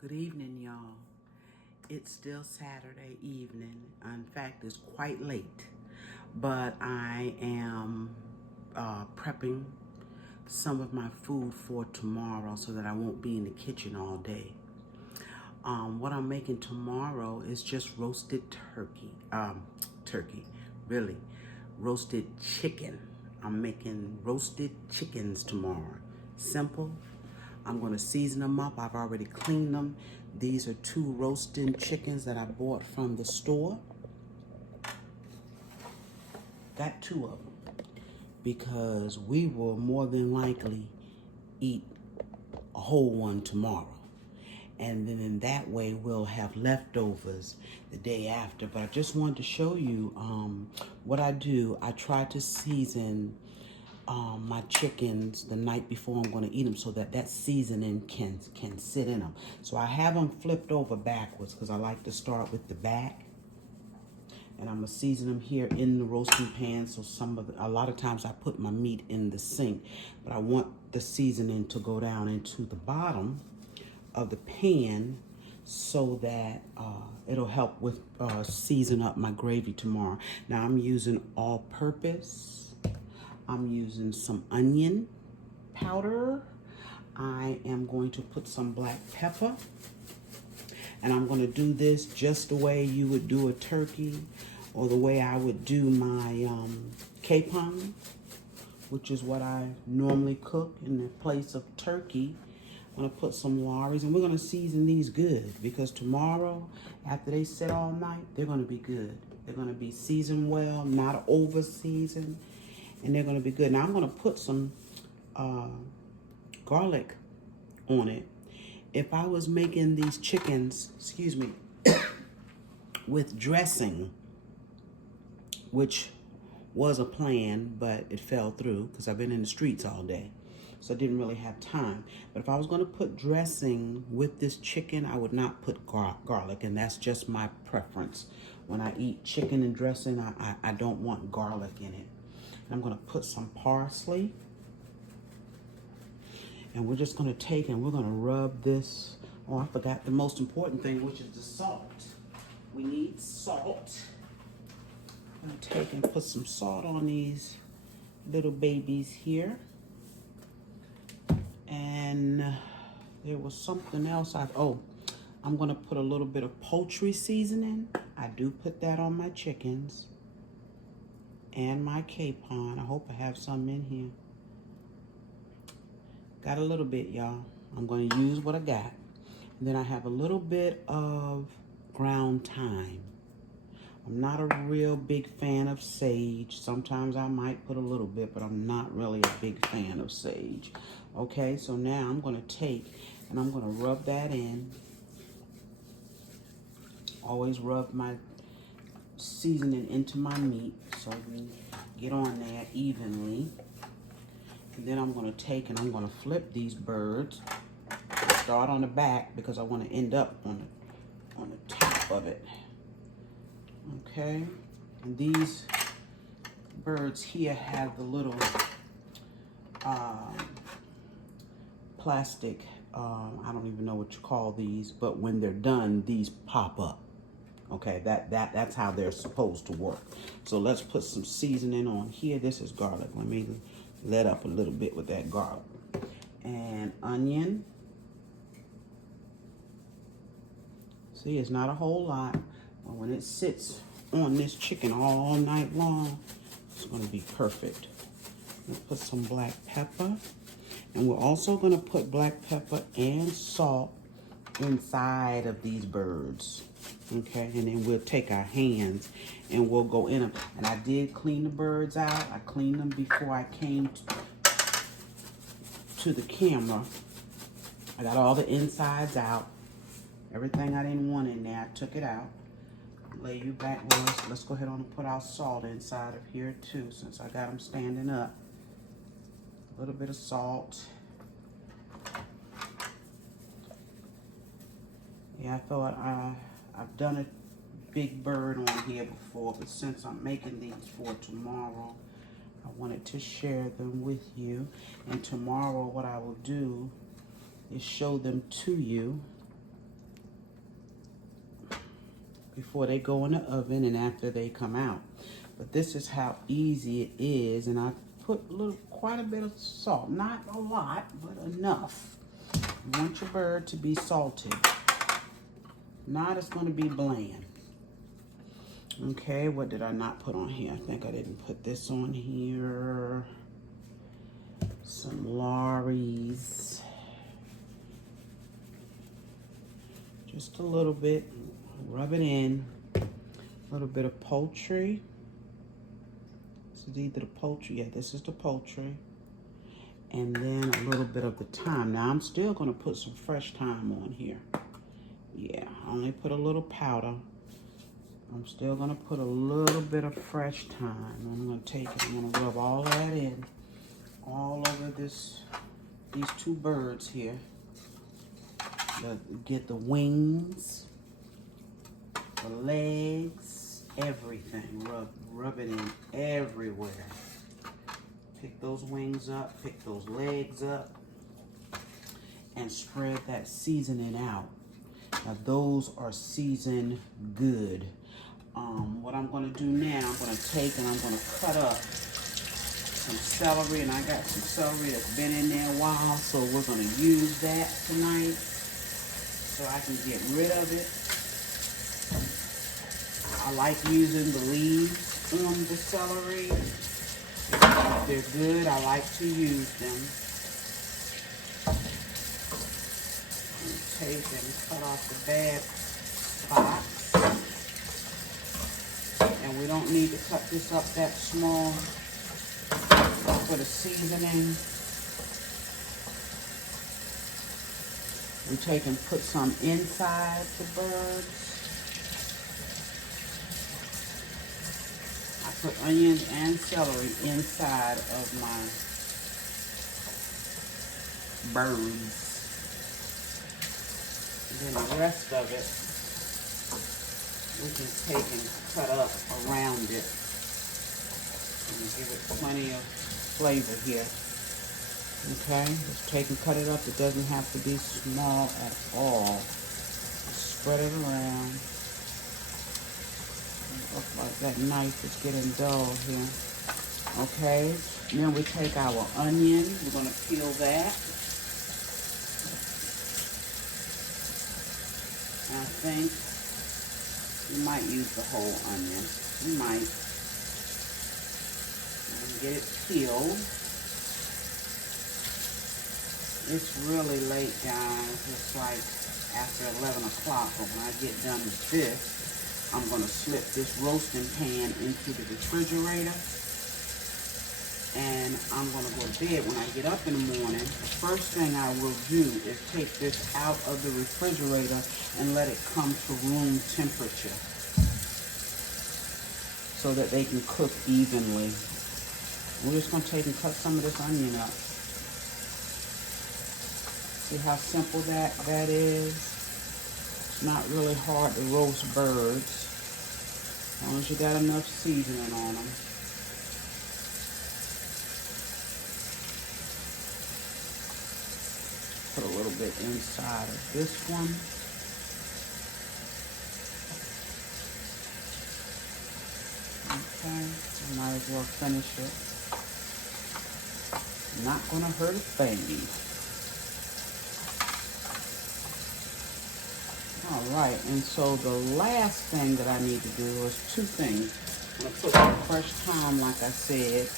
Good evening, y'all. It's still Saturday evening. In fact, it's quite late, but I am prepping some of my food for tomorrow so that I won't be in the kitchen all day. What I'm making tomorrow is just roasted turkey, really, roasted chicken. I'm making roasted chickens tomorrow. Simple. I'm going to season them up. I've already cleaned them. These are 2 roasting chickens that I bought from the store. Got 2 of them because we will more than likely eat a whole one tomorrow. And then in that way, we'll have leftovers the day after. But I just wanted to show you what I do. I try to season my chickens the night before I'm going to eat them so that that seasoning can sit in them. So I have them flipped over backwards because I like to start with the back. And I'm going to season them here in the roasting pan. So a lot of times I put my meat in the sink, but I want the seasoning to go down into the bottom of the pan so that it'll help with season up my gravy tomorrow. Now I'm using all-purpose. I'm using some onion powder. I am going to put some black pepper. And I'm going to do this just the way you would do a turkey or the way I would do my capon, which is what I normally cook in the place of turkey. I'm going to put some Lorry's, and we're going to season these good because tomorrow, after they sit all night, they're going to be good. They're going to be seasoned well, not over seasoned, and they're going to be good. Now I'm going to put some garlic on it. If I was making these chickens, with dressing, which was a plan, but it fell through because I've been in the streets all day. So I didn't really have time. But if I was going to put dressing with this chicken, I would not put garlic, and that's just my preference. When I eat chicken and dressing, I don't want garlic in it. And I'm going to put some parsley. And we're just going to take and we're going to rub this. Oh, I forgot the most important thing, which is the salt. We need salt. I'm going to take and put some salt on these little babies here. And there was something else I'm going to put a little bit of poultry seasoning. I do put that on my chickens and my capon. I hope I have some in here. Got a little bit, y'all. I'm going to use what I got. And then I have a little bit of ground thyme. I'm not a real big fan of sage. Sometimes I might put a little bit, but I'm not really a big fan of sage. Okay, so now I'm going to take and I'm going to rub that in. Always rub my seasoning into my meat so we get on there evenly. And then I'm going to take and I'm going to flip these birds. Start on the back because I want to end up on the top of it. Okay, and these birds here have the little plastic, I don't even know what you call these, but when they're done, these pop up. Okay, that's how they're supposed to work. So let's put some seasoning on here. This is garlic. Let me let up a little bit with that garlic. And onion. See, it's not a whole lot. But when it sits on this chicken all night long, it's going to be perfect. Let's put some black pepper. And we're also going to put black pepper and salt inside of these birds. Okay, and then we'll take our hands and we'll go in them. And I did clean the birds out. I cleaned them before I came to the camera. I got all the insides out. Everything I didn't want in there, I took it out. Lay you back with us. Let's go ahead and put our salt inside of here too, since I got them standing up. A little bit of salt. Yeah, I thought I've done a big bird on here before, but since I'm making these for tomorrow, I wanted to share them with you. And tomorrow what I will do is show them to you before they go in the oven and after they come out. But this is how easy it is, and I put quite a bit of salt. Not a lot, but enough. You want your bird to be salted. Not it's going to be bland. Okay, what did I not put on here? I think I didn't put this on here. Some Lorries. Just a little bit. Rub it in. A little bit of poultry. This is either the poultry. Yeah, this is the poultry. And then a little bit of the thyme. Now, I'm still going to put some fresh thyme on here. Yeah, I only put a little powder. I'm still going to put a little bit of fresh thyme. I'm going to take it. I'm going to rub all that in. All over these two birds here. Get the wings, the legs, everything. Rub it in everywhere. Pick those wings up, pick those legs up, and spread that seasoning out. Now those are seasoned good. What I'm going to do now, I'm going to take and I'm going to cut up some celery, and I got some celery that's been in there a while, so we're going to use that tonight so I can get rid of it. I like using the leaves on the celery. If they're good, I like to use them. Take and cut off the bad spots. And we don't need to cut this up that small for the seasoning. We take and put some inside the birds. I put onions and celery inside of my birds. And then the rest of it, we can take and cut up around it and give it plenty of flavor here. Okay, just take and cut it up. It doesn't have to be small at all. Just spread it around. It looks like that knife is getting dull here. Okay, then we take our onion. We're going to peel that. I think you might use the whole onion. You might. And get it peeled. It's really late, guys. It's like after 11 o'clock, but when I get done with this, I'm going to slip this roasting pan into the refrigerator, and I'm going to go to bed. When I get up in the morning, the first thing I will do is take this out of the refrigerator and let it come to room temperature so that they can cook evenly. We're just going to take and cut some of this onion up. See how simple that is? It's not really hard to roast birds, as long as you got enough seasoning on them. Put a little bit inside of this one. Okay, I might as well finish it. Not gonna hurt a thing. All right, and so the last thing that I need to do is two things. I'm gonna put some fresh thyme, like I said.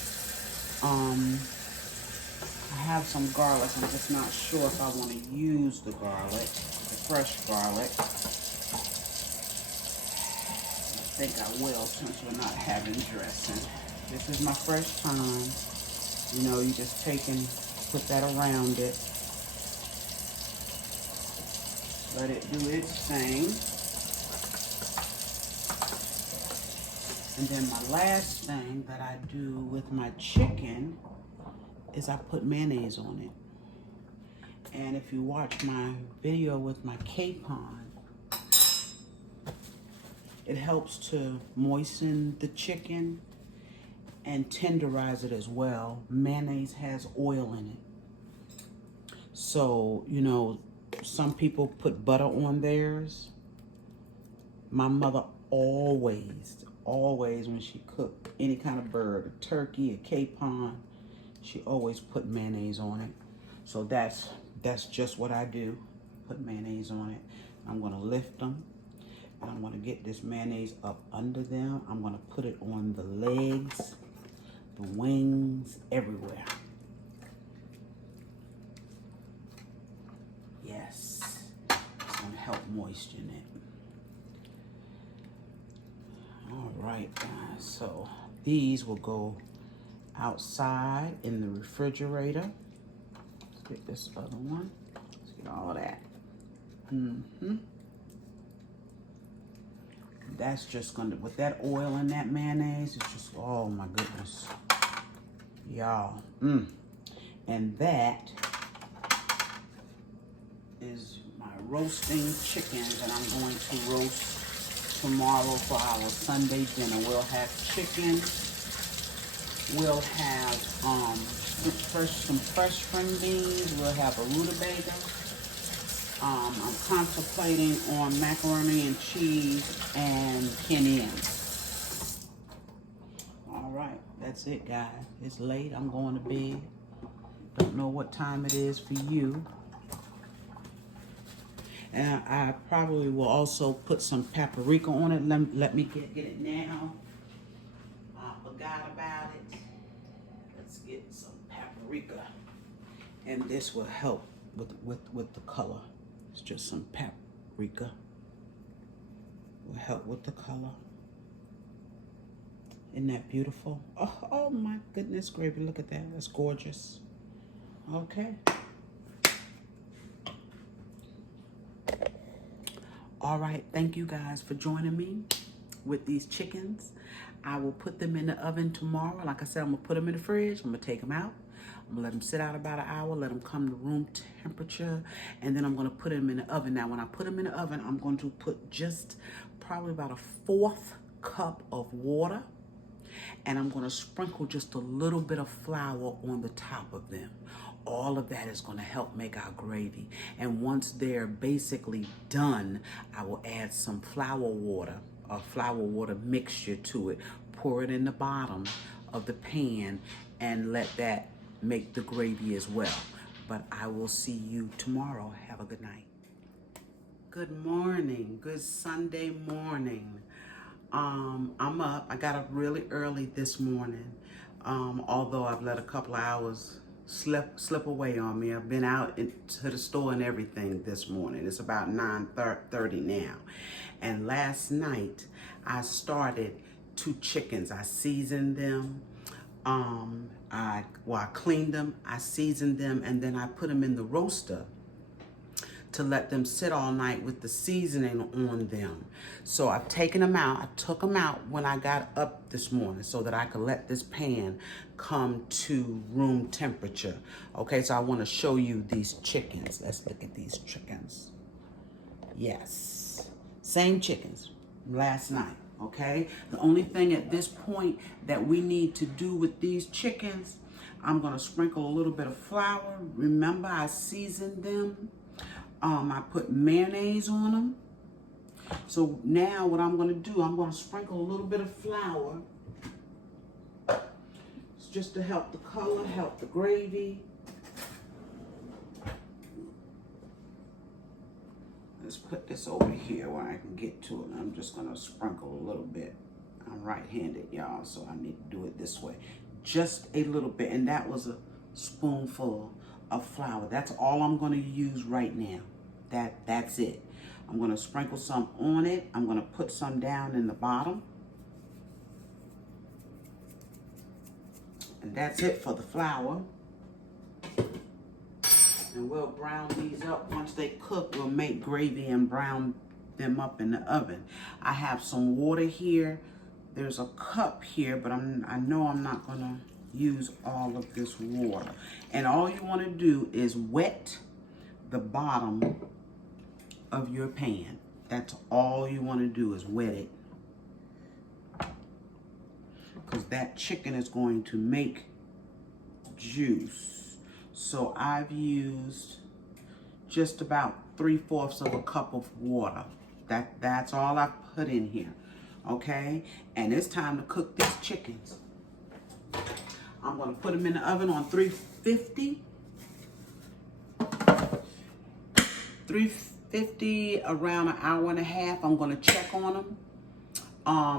I have some garlic. I'm just not sure if I want to use the garlic, the fresh garlic. I think I will, since we're not having dressing. This is my fresh thyme. You know, you just take and put that around it. Let it do its thing. And then my last thing that I do with my chicken is I put mayonnaise on it. And if you watch my video with my capon, it helps to moisten the chicken and tenderize it as well. Mayonnaise has oil in it. So, you know, some people put butter on theirs. My mother always when she cooked any kind of bird, a turkey, a capon, she always put mayonnaise on it. So that's just what I do. Put mayonnaise on it. I'm gonna lift them and I'm gonna get this mayonnaise up under them. I'm gonna put it on the legs, the wings, everywhere. Yes, it's gonna help moisten it. All right, guys, so these will go outside in the refrigerator. Let's get this other one. Let's get all of that. That's just gonna, with that oil and that mayonnaise, it's just, oh my goodness. Y'all. And that is my roasting chickens that I'm going to roast tomorrow for our Sunday dinner. We'll have chicken. We'll have some fresh string beans. We'll have a rutabaga. I'm contemplating on macaroni and cheese and quinoa. All right, that's it, guys. It's late. I'm going to bed. Don't know what time it is for you. And I probably will also put some paprika on it. Let me get it now. I forgot about it. Let's get some paprika. And this will help with the color. It's just some paprika. Will help with the color. Isn't that beautiful? Oh my goodness, gravy, look at that. That's gorgeous. Okay. All right, thank you guys for joining me with these chickens. I will put them in the oven tomorrow. Like I said, I'm gonna put them in the fridge. I'm gonna take them out. I'm gonna let them sit out about an hour, let them come to room temperature, and then I'm gonna put them in the oven. Now, when I put them in the oven, I'm going to put just probably about a 1/4 cup of water, and I'm gonna sprinkle just a little bit of flour on the top of them. All of that is gonna help make our gravy. And once they're basically done, I will add some flour water, a flour water mixture to it, pour it in the bottom of the pan, and let that make the gravy as well. But I will see you tomorrow. Have a good night. Good morning, good Sunday morning. I'm up. I got up really early this morning, although I've let a couple of hours slip away on me. I've been out to the store and everything this morning. It's about 9:30 now. And last night I started 2 chickens. I seasoned them. I cleaned them, I seasoned them, and then I put them in the roaster to let them sit all night with the seasoning on them. So I've taken them out. I took them out when I got up this morning so that I could let this pan come to room temperature. Okay, so I want to show you these chickens. Let's look at these chickens. Yes, same chickens last night. Okay, the only thing at this point that we need to do with these chickens, I'm going to sprinkle a little bit of flour. Remember, I seasoned them. I put mayonnaise on them. So now what I'm going to do, I'm going to sprinkle a little bit of flour. It's just to help the color, help the gravy. Let's put this over here where I can get to it. I'm just going to sprinkle a little bit. I'm right-handed, y'all, so I need to do it this way. Just a little bit, and that was a spoonful of flour. That's all I'm going to use right now. That's it. I'm going to sprinkle some on it. I'm going to put some down in the bottom. And that's it for the flour. And we'll brown these up. Once they cook, we'll make gravy and brown them up in the oven. I have some water here. There's a cup here, but I know I'm not going to use all of this water. And all you want to do is wet the bottom of your pan. That's all you want to do is wet it. Because that chicken is going to make juice. So I've used just about 3/4 of a cup of water. That's all I put in here. Okay, and it's time to cook these chickens. I'm gonna put them in the oven on 350. 350, around an hour and a half. I'm gonna check on them.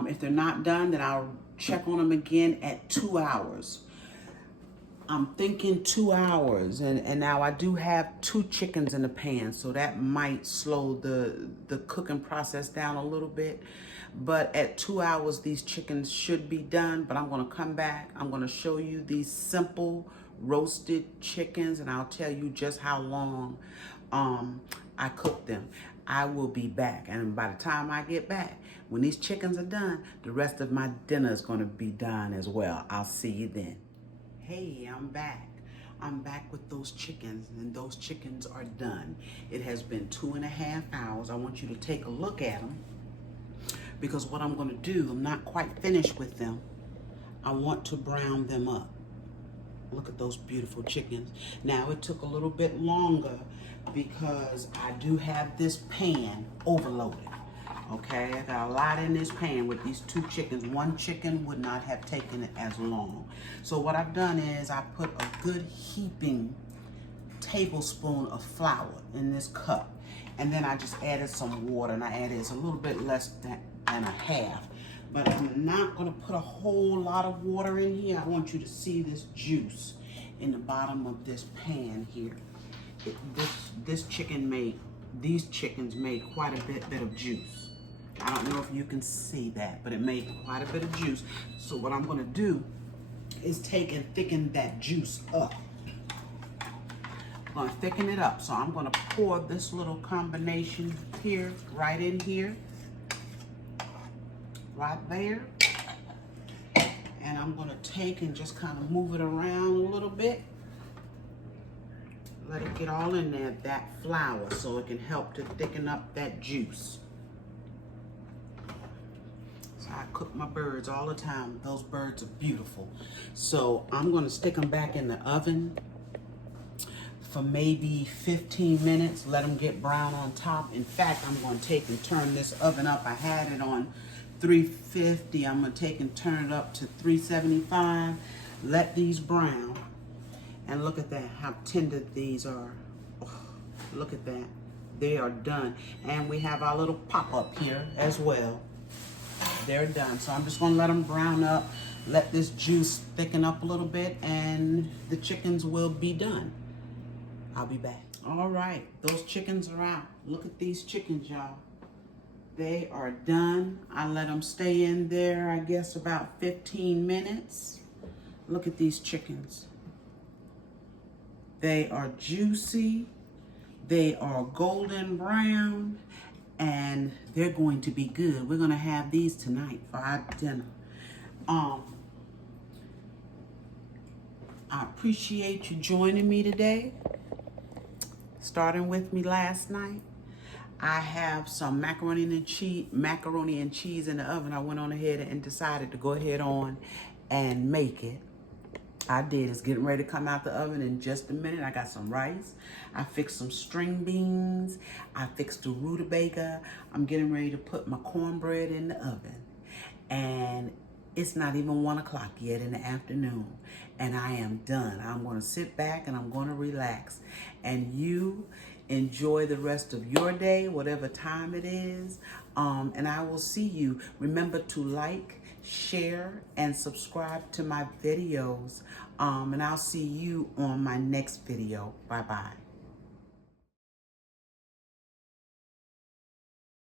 If they're not done, then I'll check on them again at 2 hours. I'm thinking 2 hours, and now I do have 2 chickens in the pan, so that might slow the cooking process down a little bit. But at 2 hours, these chickens should be done. But I'm gonna come back. I'm gonna show you these simple roasted chickens, and I'll tell you just how long I cook them. I will be back, and by the time I get back, when these chickens are done, the rest of my dinner is gonna be done as well. I'll see you then. Hey, I'm back. I'm back with those chickens, and those chickens are done. It has been 2.5 hours. I want you to take a look at them, because what I'm gonna do, I'm not quite finished with them. I want to brown them up. Look at those beautiful chickens. Now, it took a little bit longer because I do have this pan overloaded. Okay, I got a lot in this pan with these 2 chickens. 1 chicken would not have taken it as long. So what I've done is I put a good heaping tablespoon of flour in this cup. And then I just added some water, and I added, it's a little bit less than a half. But I'm not gonna put a whole lot of water in here. I want you to see this juice in the bottom of this pan here. These chickens made quite a bit of juice. I don't know if you can see that, but it made quite a bit of juice. So what I'm gonna do is take and thicken that juice up. I'm gonna thicken it up. So I'm gonna pour this little combination here, right in here, right there. And I'm gonna take and just kind of move it around a little bit. Let it get all in there, that flour, so it can help to thicken up that juice. So I cook my birds all the time. Those birds are beautiful. So I'm gonna stick them back in the oven for maybe 15 minutes. Let them get brown on top. In fact, I'm gonna take and turn this oven up. I had it on 350. I'm gonna take and turn it up to 375. Let these brown. And look at that, how tender these are. Oh, look at that. They are done. And we have our little pop-up here as well. They're done. So I'm just gonna let them brown up, let this juice thicken up a little bit, and the chickens will be done. I'll be back. All right, those chickens are out. Look at these chickens, y'all. They are done. I let them stay in there, I guess, about 15 minutes. Look at these chickens. They are juicy, they are golden brown, and they're going to be good. We're gonna have these tonight for our dinner. I appreciate you joining me today, starting with me last night. I have some macaroni and cheese in the oven. I went on ahead and decided to go ahead on and make it. I did. It's getting ready to come out the oven in just a minute. I got some rice. I fixed some string beans. I fixed a rutabaga. I'm getting ready to put my cornbread in the oven. And it's not even 1 o'clock yet in the afternoon. And I am done. I'm going to sit back and I'm going to relax. And you enjoy the rest of your day, whatever time it is. And I will see you. Remember to like, share, and subscribe to my videos. And I'll see you on my next video. Bye-bye.